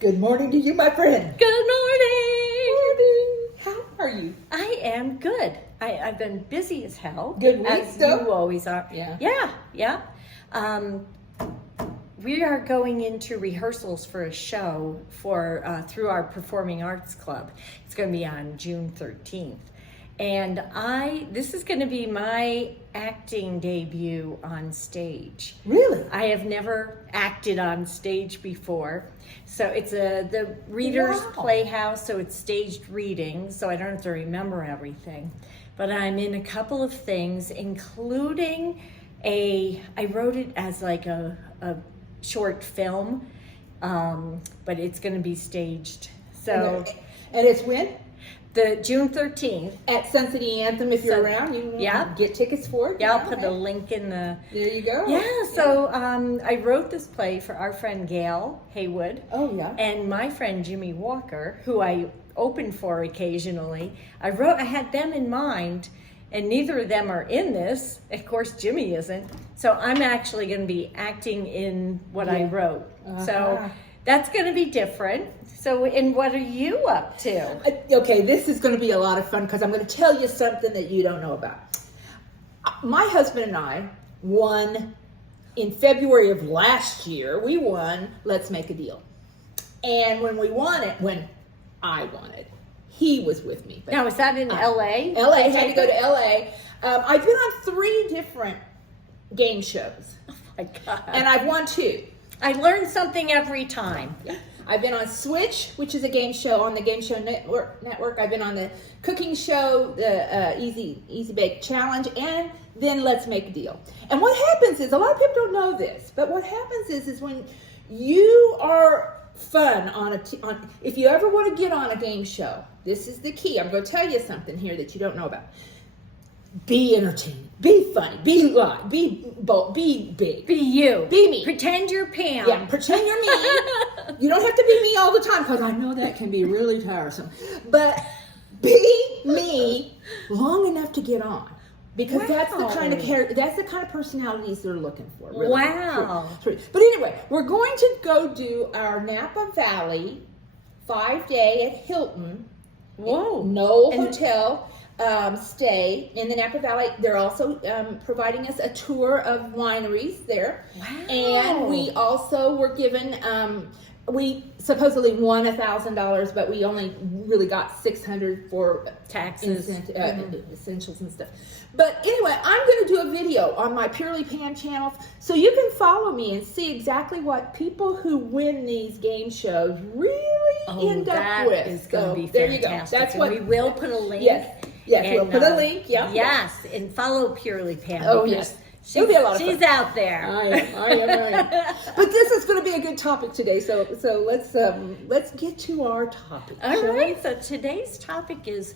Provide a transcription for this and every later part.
Good morning to you, my friend. Good morning. Morning. How are you? I am good. I've been busy as hell. Good week, as though? you always are. Yeah. We are going into rehearsals for a show for through our Performing Arts Club. It's going to be on June 13th. And this is going to be my acting debut on stage. Really? I have never acted on stage before. So it's the Reader's Playhouse, so it's staged reading, so I don't have to remember everything. But I'm in a couple of things, including I wrote it as like a short film, but it's going to be staged. So, and it's when? The June 13th. At Sun City Anthem, if you're around, you get tickets for it. Yeah, I'll put the link in the... There you go. Yeah, so I wrote this play for our friend Gail Haywood. Oh, yeah. And my friend Jimmy Walker, who I open for occasionally. I had them in mind, and neither of them are in this. Of course, Jimmy isn't. So I'm actually going to be acting in what I wrote. So that's going to be different. So, and what are you up to? Okay, this is going to be a lot of fun because I'm going to tell you something that you don't know about. My husband and I won in February of last year. We won Let's Make a Deal. And when I won it, he was with me. Now, is that in L.A.? L.A. Had to go to L.A. I've been on 3 different game shows. Oh, my God. And I've won 2. I learn something every time. Yeah. I've been on Switch, which is a game show on the Game Show Network. I've been on the cooking show, the Easy Bake Challenge, and then Let's Make a Deal. And what happens is, a lot of people don't know this, but what happens is when you are fun if you ever want to get on a game show, this is the key. I'm going to tell you something here that you don't know about. Be entertaining. Be funny. Be live. Be bold. Be big. Be you. Be me. Pretend you're Pam. Yeah, pretend you're me. You don't have to be me all the time because I know that can be really tiresome. But be me long enough to get on. Because that's the kind of personalities they're looking for. Really. Wow. True. But anyway, we're going to go do our Napa Valley 5-day at Hilton. Whoa. Knoll Hotel. Stay in the Napa Valley. They're also providing us a tour of wineries there. Wow. And we also were given, we supposedly won $1,000, but we only really got $600 for taxes, essentials and stuff. But anyway, I'm going to do a video on my Purely Pam channel so you can follow me and see exactly what people who win these game shows really end up with. That is going to be fantastic. There you go. That's what we will put a link. Yes, and, we'll put a link. Yeah. Yes, and follow Purely Pam. Oh, yes. It'll be a lot of fun. She's out there. I am. But this is going to be a good topic today. So let's get to our topic. All right. So today's topic is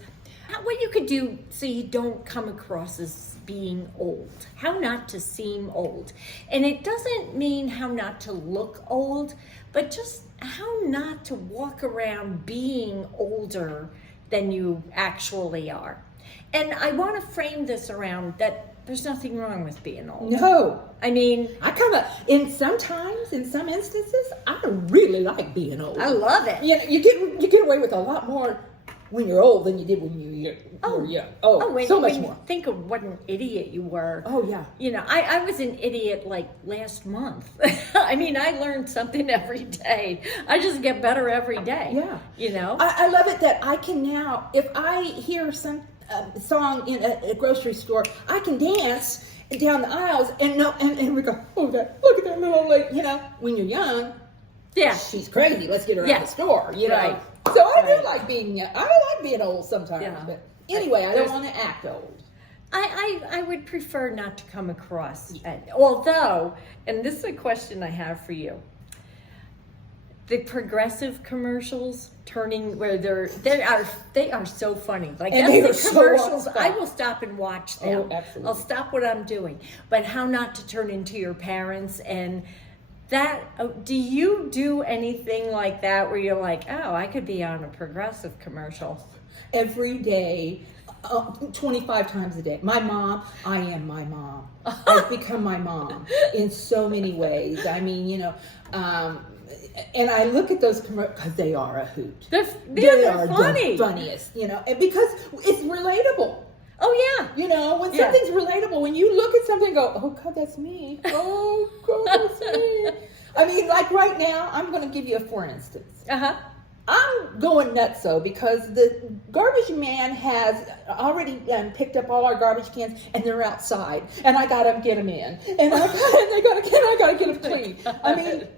what you could do so you don't come across as being old. How not to seem old. And it doesn't mean how not to look old, but just how not to walk around being older than you actually are. And I want to frame this around that there's nothing wrong with being old. No. I mean, in some instances, I really like being old. I love it. You get away with a lot more when you're old than you did when you were young. So much more. Think of what an idiot you were. Oh, yeah. You know, I was an idiot like last month. I mean, I learned something every day. I just get better every day. Yeah. You know? I love it that I can now, if I hear some song in a grocery store, I can dance down the aisles and we go, look at that little old lady. You know, when you're young, she's crazy. Let's get her out of the store. You know. Right. So I do like being young. I like being old sometimes. Yeah. But anyway, I don't want to act old. I would prefer not to come across. Although, and this is a question I have for you. The progressive commercials where they are so funny. Like the commercials, I will stop and watch them. Oh, absolutely. I'll stop what I'm doing. But how not to turn into your parents and that. Do you do anything like that where you're like, oh, I could be on a progressive commercial? Every day, 25 times a day. My mom, I am my mom. I've become my mom in so many ways. I mean, and I look at those commercials because they are a hoot. They're funny. The funniest, you know, and because it's relatable. Oh yeah. You know, when something's relatable, when you look at something and go, oh God, that's me. Oh God, that's me. I mean, like right now, I'm going to give you a for instance. I'm going nuts though because the garbage man has already picked up all our garbage cans and they're outside, and I gotta get them in, and I gotta get them clean. I mean,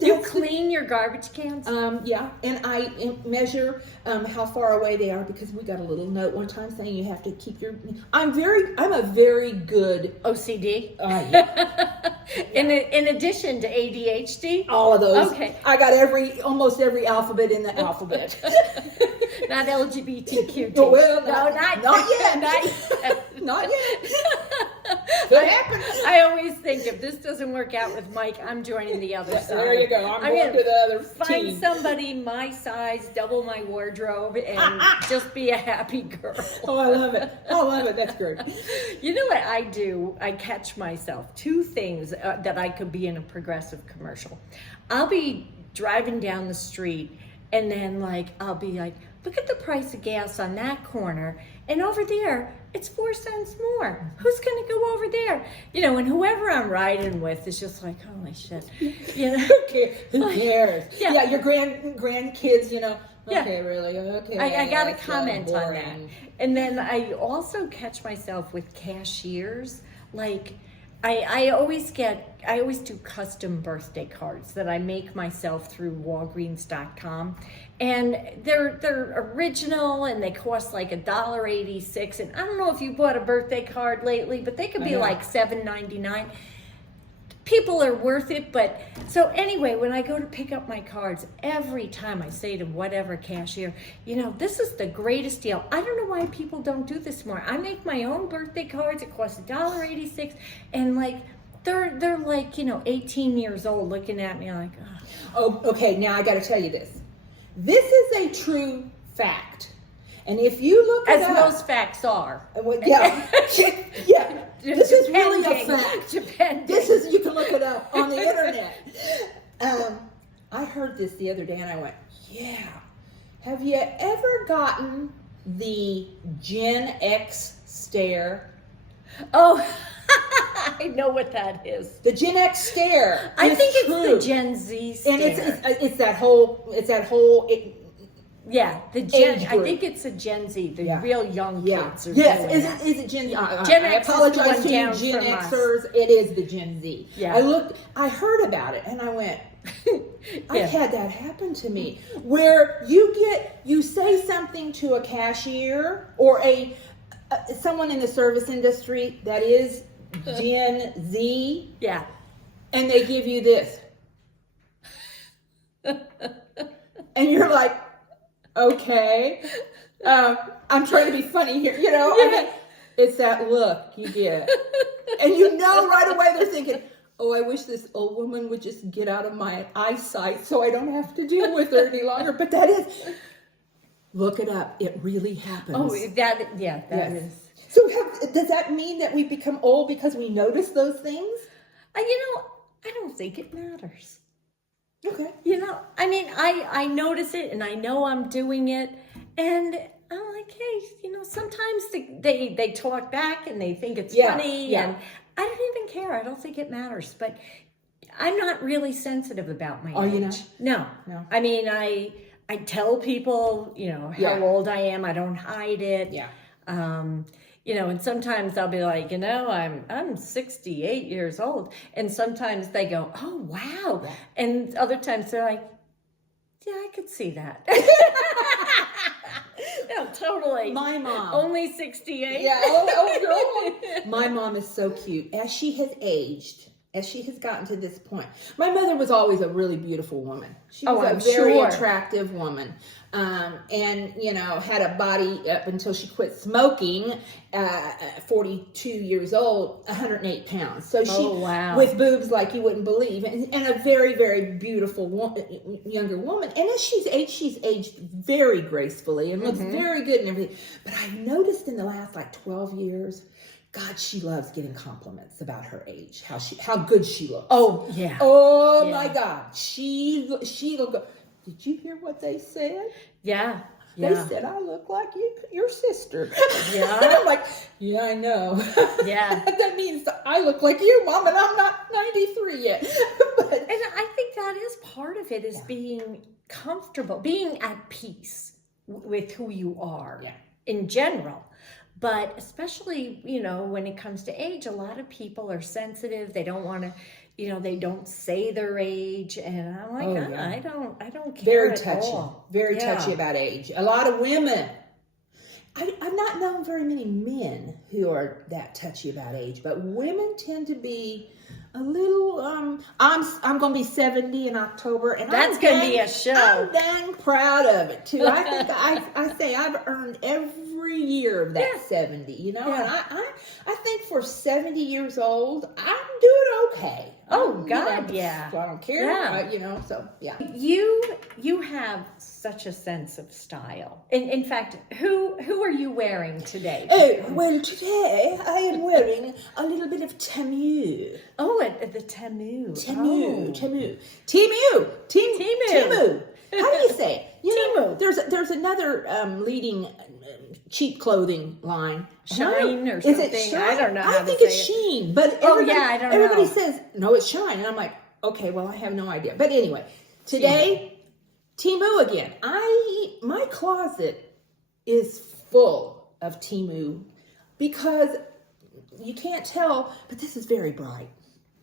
you clean your garbage cans? Yeah, and I measure how far away they are because we got a little note one time saying you have to keep your. I'm a very good OCD. Yeah. In addition to ADHD, all of those. Okay, I got almost every alphabet in the alphabet. Not LGBTQ. Well, not yet. Not yet. Could happen. I always think if this doesn't work out with Mike, I'm joining the other side. There you go. I'm going to the other find team. somebody my size, double my wardrobe, and just be a happy girl. Oh, I love it. I love it. That's great. You know what I do? I catch myself. Two things that I could be in a Progressive commercial. I'll be driving down the street, and then I'll be like, look at the price of gas on that corner, and over there it's 4 cents more. Who's gonna go over there? You know, and whoever I'm riding with is just like, holy shit. You know? Who cares? Yeah. Your grandkids, you know. Okay, Yeah. really? Okay. I got to that's comment on that. boring. And then I also catch myself with cashiers. I always do custom birthday cards that I make myself through Walgreens.com, and they're original and they cost like $1.86. And I don't know if you bought a birthday card lately, but they could be like $7.99. People are worth it, but so anyway, when I go to pick up my cards, every time I say to whatever cashier, you know, this is the greatest deal. I don't know why people don't do this more. I make my own birthday cards. It costs $1.86, and they're like, you know, 18 years old looking at me like, oh, okay. Now I got to tell you this. This is a true fact. And if you look as it up, most facts are. Yeah. This is really a fact. This is, you can look it up on the internet. I heard this the other day and I went, yeah. Have you ever gotten the Gen X stare? Oh, I know what that is. The Gen X stare. I think it's the Gen Z stare. And it's that whole. Yeah, the Gen. I think it's a Gen Z. The real young kids are doing that. Is it Gen Z? Gen I X apologize is to the you, one Gen down from Xers. It is the Gen Z. Yeah. I heard about it, and I went. I've had that happen to me, where you say something to a cashier or someone in the service industry that is Gen Z. Yeah. And they give you this, and you're like. Okay, I'm trying to be funny here, you know. Yeah. I mean, it's that look you get, and you know right away they're thinking, "Oh, I wish this old woman would just get out of my eyesight so I don't have to deal with her any longer." But that is, look it up. It really happens. Oh, that is. So, does that mean that we become old because we notice those things? You know, I don't think it matters. Okay. You know, I mean, I notice it and I know I'm doing it, and I'm like, hey, you know, sometimes they talk back and they think it's funny, and I don't even care. I don't think it matters, but I'm not really sensitive about my age. Are you not? No. I mean, I tell people, you know, how old I am. I don't hide it. Yeah. You know, and sometimes I'll be like, you know, I'm 68 years old. And sometimes they go, oh, wow. Yeah. And other times they're like, yeah, I could see that. No, totally. My mom. Only 68? Yeah. Oh, girl. My mom is so cute. As she has aged, as she has gotten to this point. My mother was always a really beautiful woman. She was a very attractive woman. And, you know, had a body up until she quit smoking, 42 years old, 108 pounds. So she, with boobs like you wouldn't believe, and a very, very beautiful younger woman. And as she's aged very gracefully and looks very good and everything. But I've noticed in the last 12 years, God, she loves getting compliments about her age, how good she looks. Oh, yeah. Oh, Yeah. my God. She'll go, did you hear what they said? Yeah. They Yeah. said, I look like your sister. Yeah. And I'm like, yeah, I know. Yeah. That means I look like you, Mom, and I'm not 93 yet. But, And I think that is part of it, is being comfortable, being at peace with who you are in general. But especially, when it comes to age, a lot of people are sensitive. They don't want to, they don't say their age. And I'm like, I don't care very at touchy. all. Very touchy about age. A lot of women. I've not known very many men who are that touchy about age, but women tend to be a little. I'm going to be 70 in October, and that's going to be a show. I'm dang proud of it too. I think I say I've earned every year of that 70. And I think for 70 years old, I'm doing okay. Oh God, yeah. So I don't care. Yeah. So yeah. You have such a sense of style. In fact, who are you wearing today? Oh, well, today I am wearing a little bit of Temu. Oh, the Temu. Temu. How do you say it? Temu. There's another leading cheap clothing line. Shine or Is something? it Shine? I don't know how I to think say it's it. Sheen, but I don't know. Everybody says no, it's Shine, and I'm like, okay, well, I have no idea. But anyway, today, Temu again. My closet is full of Temu because you can't tell, but this is very bright.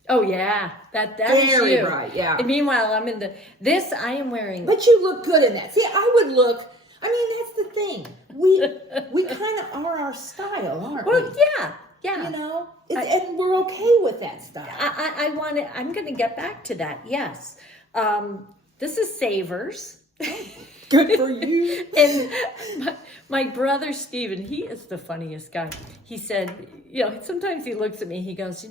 Oh yeah, that Very is you. bright, yeah. And meanwhile, I'm in this. I am wearing. But you look good in that. See, I would look. I mean, that's the thing. We kind of are our style, aren't we? Well, yeah. And we're okay with that style. I'm going to get back to that. Yes, this is Savers. Good for you. And my brother Stephen, he is the funniest guy. He said, sometimes he looks at me. He goes,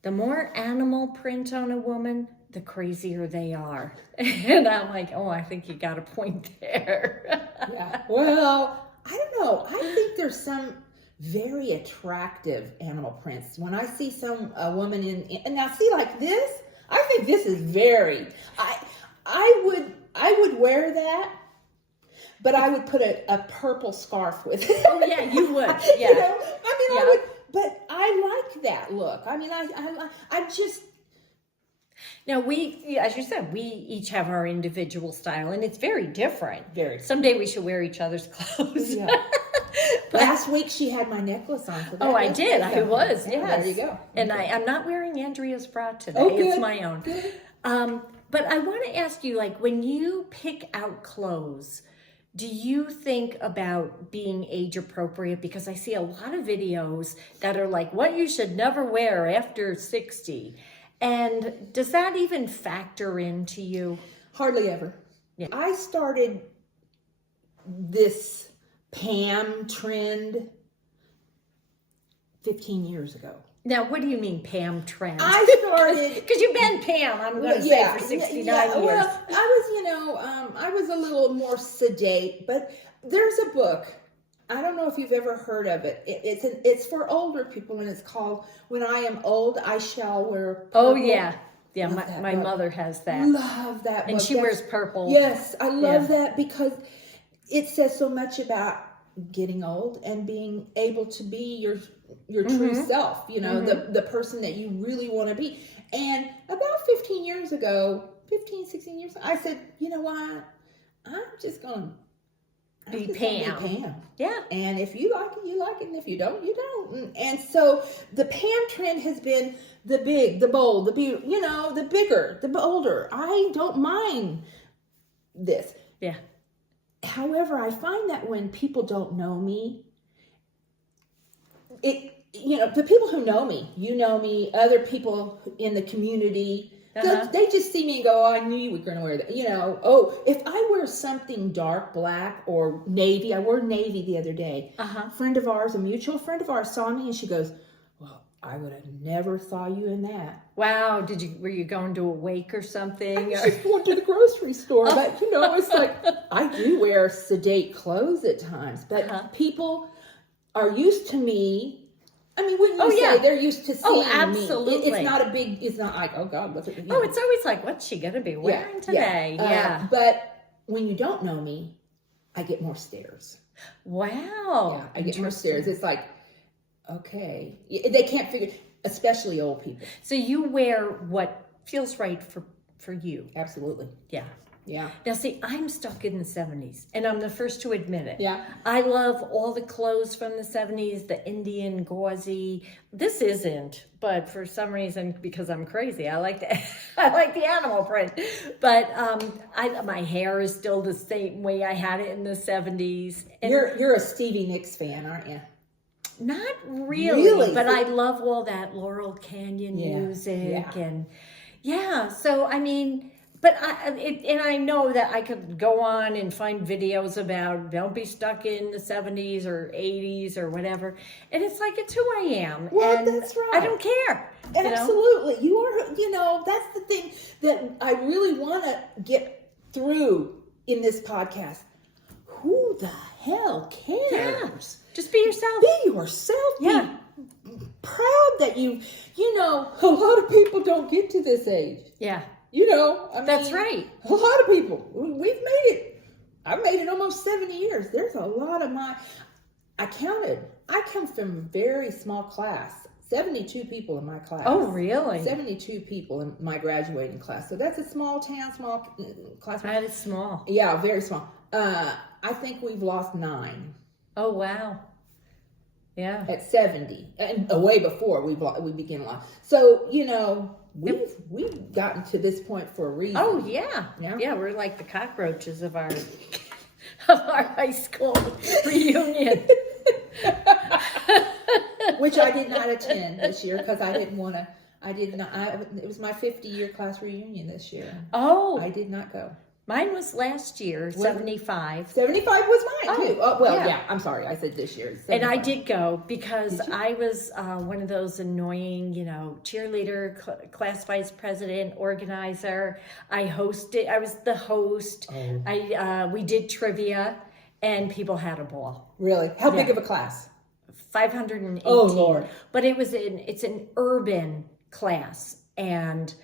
the more animal print on a woman, the crazier they are. And I'm like, oh, I think you got a point there. Yeah. Well, I don't know. I think there's some very attractive animal prints. When I see a woman and now see like this, I think this is very. I would wear that, but I would put a purple scarf with it. Oh yeah, you would. Yeah. I would. But I like that look. I mean, I just. Now as you said, we each have our individual style, and it's very different. Very. Someday we should wear each other's clothes. Yeah. Last week she had my necklace on. So I did. I was. Yeah, Yes. there you go. And I'm not wearing Andrea's bra today. Oh, good. It's my own. Good. But I want to ask you, like, when you pick out clothes, do you think about being age appropriate? Because I see a lot of videos that are like, what you should never wear after 60. And does that even factor into you? Hardly ever. Yeah. I started this Pam trend 15 years ago. Now, what do you mean, Pam trend? I started because you've been Pam. I'm going to say for 69 years. Well, I was a little more sedate, but there's a book. I don't know if you've ever heard of it. It's for older people, and it's called "When I Am Old, I Shall Wear Purple." Oh yeah. Love My mother has that. Love that book. And she wears purple. Yes, I love that because it says so much about getting old and being able to be your true self, the person that you really want to be. And about 16 years ago, I said, you know what? I'm just going to be Pam. Yeah. And if you like it, you like it. And if you don't, you don't. And so the Pam trend has been the big, the bold, the beautiful, the bigger, the bolder. I don't mind this. Yeah. However, I find that when people don't know me, the people who know me, other people in the community, they just see me and go, oh, I knew you were going to wear that. If I wear something dark, black, or navy, I wore navy the other day. A mutual friend of ours saw me and she goes, well, I would have never saw you in that. Wow. Were you going to a wake or something? I was just going to the grocery store. But, it's like, I do wear sedate clothes at times. But people, are used to me. I mean, wouldn't you Oh, yeah. say they're used to seeing me? Absolutely. It's not a big, it's not like, oh God, what's it? Oh, it's always like, what's she going to be wearing today? Yeah. But when you don't know me, I get more stares. Wow. Yeah, I get more stares. It's like, okay. They can't figure, especially old people. So you wear what feels right for you. Absolutely. Yeah. Yeah. Now, see, I'm stuck in the 70s, and I'm the first to admit it. Yeah. I love all the clothes from the 70s, the Indian, gauzy. This isn't, but for some reason, because I'm crazy, I like the animal print. But my hair is still the same way I had it in the 70s. And You're a Stevie Nicks fan, aren't you? not really, but I love all that Laurel Canyon music and so I mean. But I know that I could go on and find videos about don't be stuck in the 70s or 80s or whatever. And it's like, it's who I am. Well, and that's right. I don't care. Absolutely. You are, that's the thing that I really want to get through in this podcast. Who the hell cares? Yeah. Just be yourself. Be yourself. Yeah. Be proud that a lot of people don't get to this age. Yeah. That's right. A lot of people. We've made it. I've made it almost 70 years. There's a lot of I counted. I come from a very small class. 72 people in my class. Oh, really? 72 people in my graduating class. So that's a small town, small class. That is small. Yeah, very small. I think we've lost 9. Oh, wow. Yeah. At 70. And way before we began a lot. So, we've gotten to this point for a reason. Oh, yeah. Yeah, we're like the cockroaches of our high school reunion. Which I did not attend this year because I didn't want to. It was my 50-year class reunion this year. Oh. I did not go. Mine was last year, 75. 75 was mine too. Oh, well, yeah. I'm sorry. I said this year. 75. And I did go because I was one of those annoying, cheerleader, class vice president, organizer. I hosted. I was the host. Oh. We did trivia, and people had a ball. Really? How big of a class? 518. Oh, Lord. But it's an urban class, and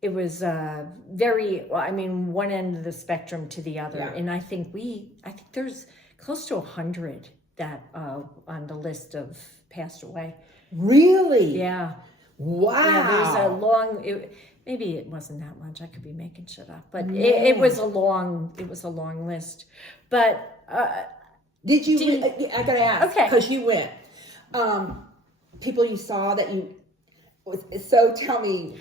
it was one end of the spectrum to the other. Yeah. And I think there's close to 100 that on the list of passed away. Really? Yeah. Wow. Yeah, there's maybe it wasn't that much. I could be making shit up, but it was a long list. But did you? I gotta ask. Okay. Because you went. People you saw that you. So tell me.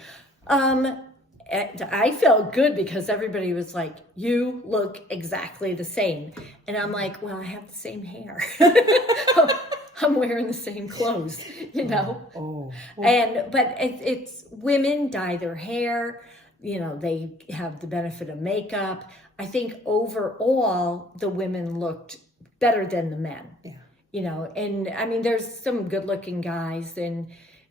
I felt good because everybody was like, you look exactly the same. And I'm like, well, I have the same hair. I'm wearing the same clothes, Oh. But it's women dye their hair. They have the benefit of makeup. I think overall, the women looked better than the men. Yeah. And I mean, there's some good looking guys and,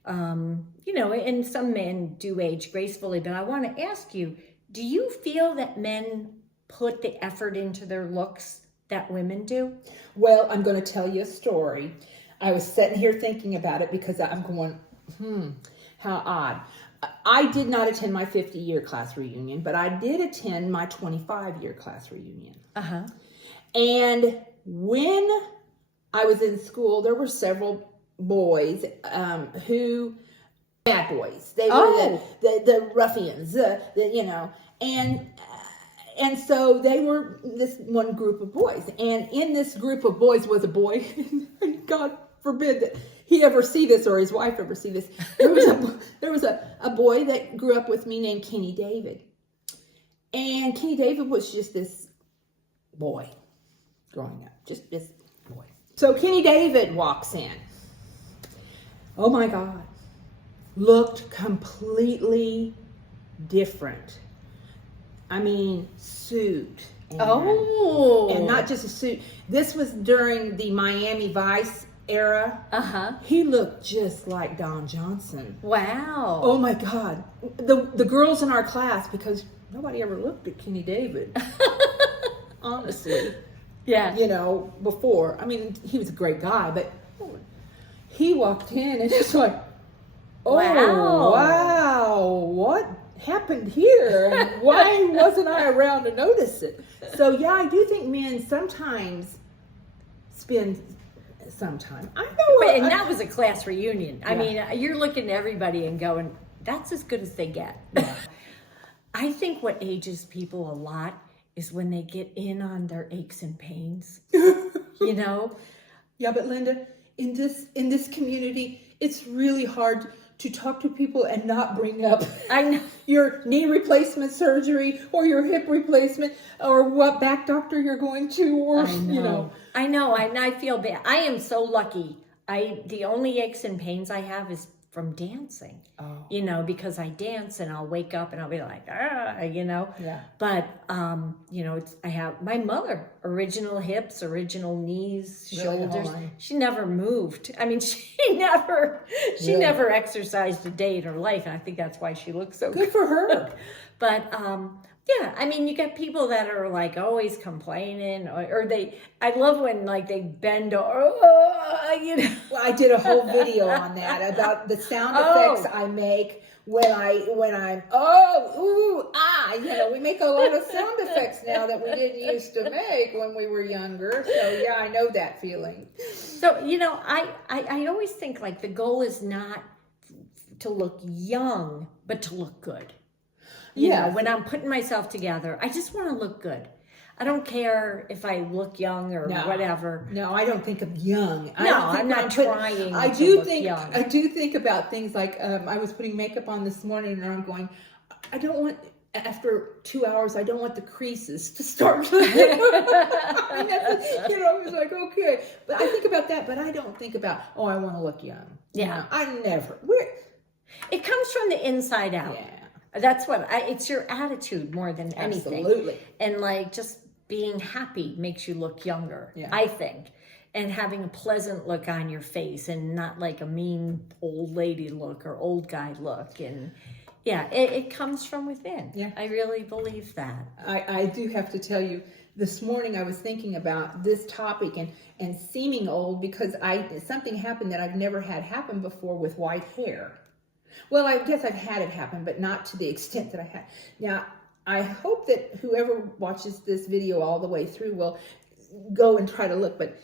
and some men do age gracefully, but I want to ask you, do you feel that men put the effort into their looks that women do? Well, I'm going to tell you a story. I was sitting here thinking about it because I'm going, how odd. I did not attend my 50-year class reunion, but I did attend my 25-year class reunion. Uh-huh. And when I was in school, there were several boys who bad boys. They were the ruffians, and so they were this one group of boys. And in this group of boys was a boy, God forbid that he ever see this or his wife ever see this. There was a boy that grew up with me named Kenny David. And Kenny David was just this boy growing up, just this boy. So Kenny David walks in. Oh my God. Looked completely different. I mean, suit. And not just a suit. This was during the Miami Vice era. Uh-huh. He looked just like Don Johnson. Wow. Oh my God. The girls in our class, because nobody ever looked at Kenny David. Honestly. Yeah. Before. I mean, he was a great guy, but he walked in and just like, oh, Wow. wow, what happened here? And why wasn't I around to notice it? So, yeah, I do think men sometimes spend some time. I know. And that was a class reunion. I mean, you're looking at everybody and going, that's as good as they get. Yeah. I think what ages people a lot is when they get in on their aches and pains. You know? Yeah, but Linda, in this community, it's really hard to talk to people and not bring up I know. your knee replacement surgery or your hip replacement or what back doctor you're going to, or I know. I feel bad. I am so lucky. The only aches and pains I have is from dancing. Oh. You know, because I dance and I'll wake up and I'll be like, you know. Yeah. But you know, I have my mother, original hips, original knees, shoulders. She never moved. I mean, she never exercised a day in her life, and I think that's why she looks so good for her. But yeah, I mean, you get people that are like always complaining, or I love when like they bend over, you know. Well, I did a whole video on that about the sound effects I make when I'm you know, we make a lot of sound effects now that we didn't used to make when we were younger. So yeah, I know that feeling. So, you know, I always think like the goal is not to look young, but to look good. You know, when I'm putting myself together, I just want to look good. I don't care if I look young or whatever. No, I don't think of young. I'm not trying to look young. I do think about things like I was putting makeup on this morning and I'm going, I don't want, after 2 hours, I don't want the creases to start. You know, it's like, okay. But I think about that, but I don't think about, I want to look young. Yeah. You know, I never. It comes from the inside out. Yeah. That's what it's your attitude more than anything. Absolutely. And like just being happy makes you look younger, I think. And having a pleasant look on your face and not like a mean old lady look or old guy look. And yeah, it comes from within. Yeah. I really believe that. I do have to tell you, this morning I was thinking about this topic and seeming old because something happened that I've never had happen before with white hair. Well, I guess I've had it happen, but not to the extent that I had. Now, I hope that whoever watches this video all the way through will go and try to look. But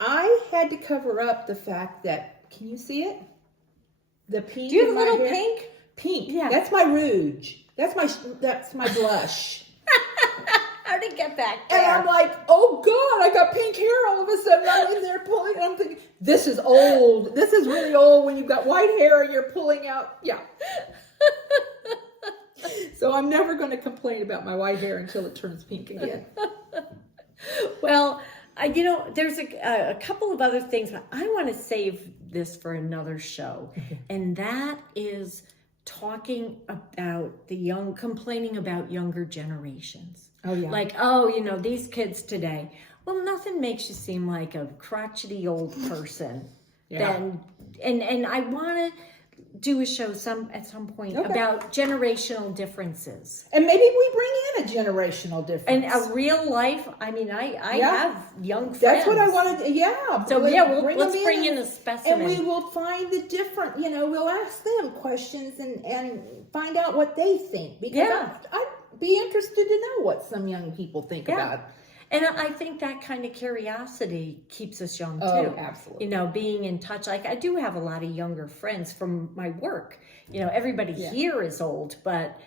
I had to cover up the fact that, can you see it? The pink. Do you have a little hair? pink? Pink. Yeah. That's my rouge. That's my blush. How did it get back there? And I'm like, oh God, I got pink hair all of a sudden. I'm in there pulling, and I'm thinking, this is old. This is really old when you've got white hair and you're pulling out. Yeah. So I'm never going to complain about my white hair until it turns pink again. Well, you know, there's a couple of other things, but I want to save this for another show. And that is talking about complaining about younger generations. Oh, yeah. Like, you know, these kids today. Well, nothing makes you seem like a crotchety old person. And I want to do a show at some point about generational differences. And maybe we bring in a generational difference. And a real life, I mean, I have young friends. That's what I wanted, yeah. So let's bring in a specimen. And we will find the different, you know, we'll ask them questions and find out what they think. Because I'd be interested to know what some young people think about it. And I think that kind of curiosity keeps us young too. Oh, absolutely. You know, being in touch. Like I do have a lot of younger friends from my work. You know, everybody here is old, but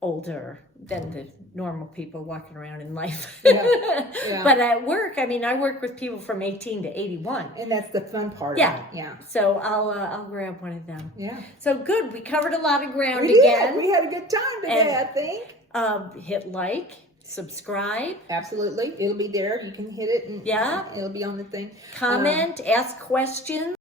older than the normal people walking around in life. But at work, I mean, I work with people from 18 to 81. And that's the fun part of it. Yeah. So I'll grab one of them. Yeah. So good. We covered a lot of ground we again. Did. We had a good time today, I think. Hit like. Subscribe. Absolutely. It'll be there. You can hit it and it'll be on the thing. Comment, ask questions.